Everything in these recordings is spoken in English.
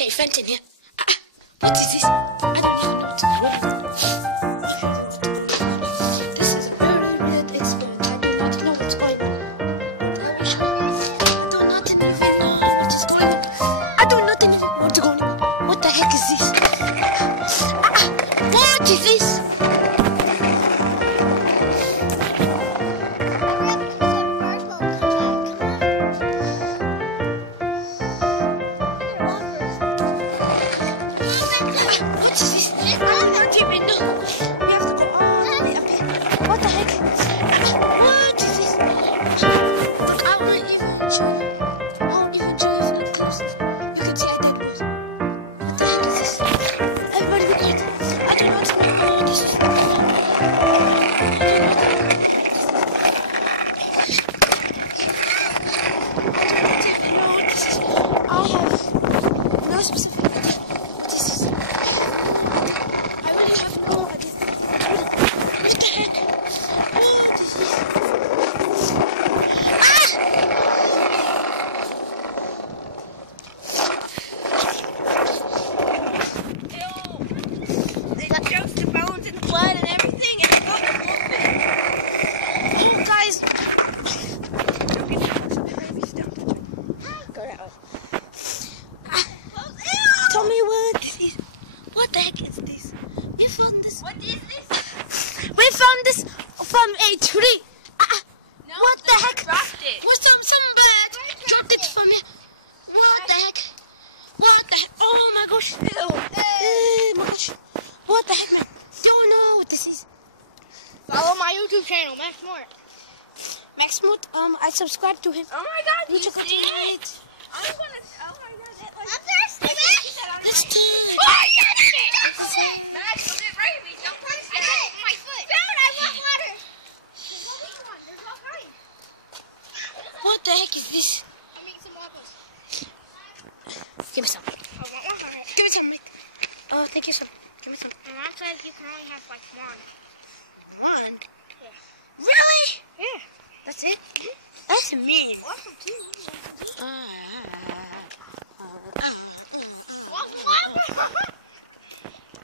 Hey, Fenton here. What is this? I don't even know what's going on. This is a very weird experiment. I do not know what's going on. Let me show you. I do not even know what is going on. I do not even know what's going on. What the heck is this? What is this? Tell me what this is. What the heck is this? We found this. What is this? We found this from a tree. No, what the heck? Dropped it. Was some bird dropped it from here? What the heck? What the heck? Oh my gosh. Oh my gosh. What the heck, man? Don't know what this is. Follow my YouTube channel, Max Mort. Max Mort, I subscribe to him. Oh my God, You check out tonight. I'm gonna. Oh my God, that like. I'm thirsty, Max. Let's do it. Oh, you got it! Max, don't get right with me. Don't touch that. I got my foot. Dude, I want water. There's no hurry. What the heck is this? I'm eating some waffles. Give me some. I want one. Give me some, Mike. Oh, thank you, sir. Give me some. And that says you can only have like one. One? Yeah. Really? Yeah. That's it? That's mean. Waffle too.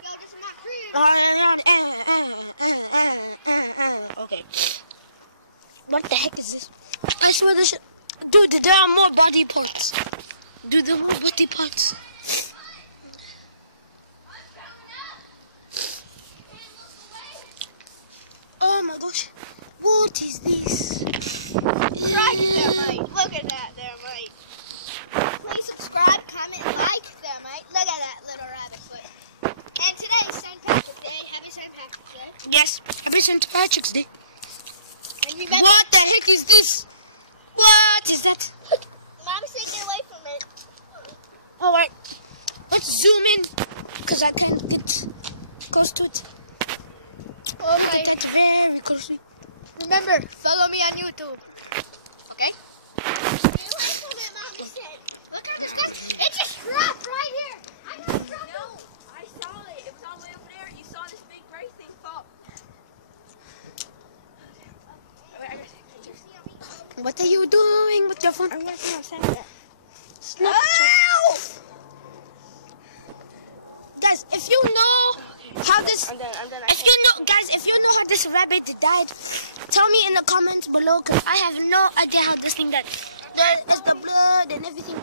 Yo, this is my crib. Okay. What the heck is this? I swear this shit. Dude, there are more body parts. Dude, there are more body parts. Oh my gosh. What is this? Right there, mate. Look at that there, mate. Please subscribe, comment, and like there, mate. Look at that little rabbit foot. And today is St. Patrick's Day. Happy St. Patrick's Day. Yes, happy St. Patrick's Day. And remember, What the heck is this? What is that? Mommy said get away from it. Alright, let's zoom in because I can't get close to it. Okay. That's very close. Remember, follow me on YouTube. Okay? Get away from it, Mommy said. Look at this, guys. It just dropped right here. I know it dropped. No, I saw it. It was all the way over there. You saw this big gray thing fall. What are you doing with your phone? I'm gonna send it. Snapchat. Guys, if you know how this, I'm done. if you know, guys, if you know how this rabbit died, tell me in the comments below. Cause I have no idea how this thing died. There is the blood and everything.